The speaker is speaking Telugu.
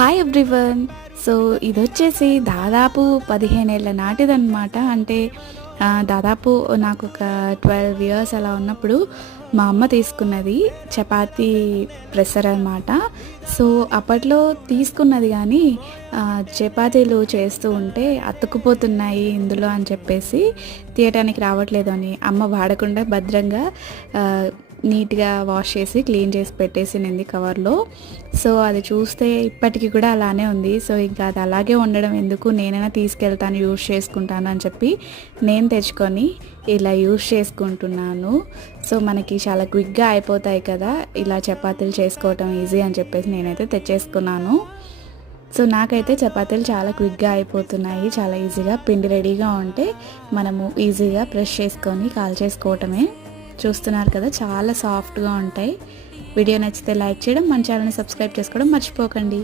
Hi everyone. సో ఇదొచ్చేసి దాదాపు 15 ఏళ్ల నాటిదనమాట. అంటే దాదాపు నాకు ఒక 12 ఇయర్స్ అలా ఉన్నప్పుడు మా అమ్మ తీసుకున్నది చపాతీ ప్రెషర్ అనమాట. సో అప్పట్లో తీసుకున్నది కానీ చపాతీలు చేస్తూ ఉంటే అతుక్కుపోతున్నాయి ఇందులో అని చెప్పేసి తీయటానికి రావట్లేదు అని అమ్మ వాడకుండా భద్రంగా నీట్గా వాష్ చేసి క్లీన్ చేసి పెట్టేసింది కవర్లో. సో అది చూస్తే ఇప్పటికీ కూడా అలానే ఉంది. సో ఇంకా అది అలాగే ఉండడం ఎందుకు, నేనైనా తీసుకెళ్తాను, యూజ్ చేసుకుంటాను అని చెప్పి నేను తెచ్చుకొని ఇలా యూజ్ చేసుకుంటున్నాను. సో మనకి చాలా క్విక్గా అయిపోతాయి కదా ఇలా చపాతీలు చేసుకోవటం ఈజీ అని చెప్పేసి నేనైతే తెచ్చేసుకున్నాను. సో నాకైతే చపాతీలు చాలా క్విక్గా అయిపోతున్నాయి, చాలా ఈజీగా. పిండి రెడీగా ఉంటే మనము ఈజీగా ప్రెస్ చేసుకొని కాల్చేసుకోవటమే. చూస్తున్నారు కదా, చాలా సాఫ్ట్గా ఉంటాయి. వీడియో నచ్చితే లైక్ చేయడం, మన ఛానల్ని సబ్స్క్రైబ్ చేసుకోవడం మర్చిపోకండి.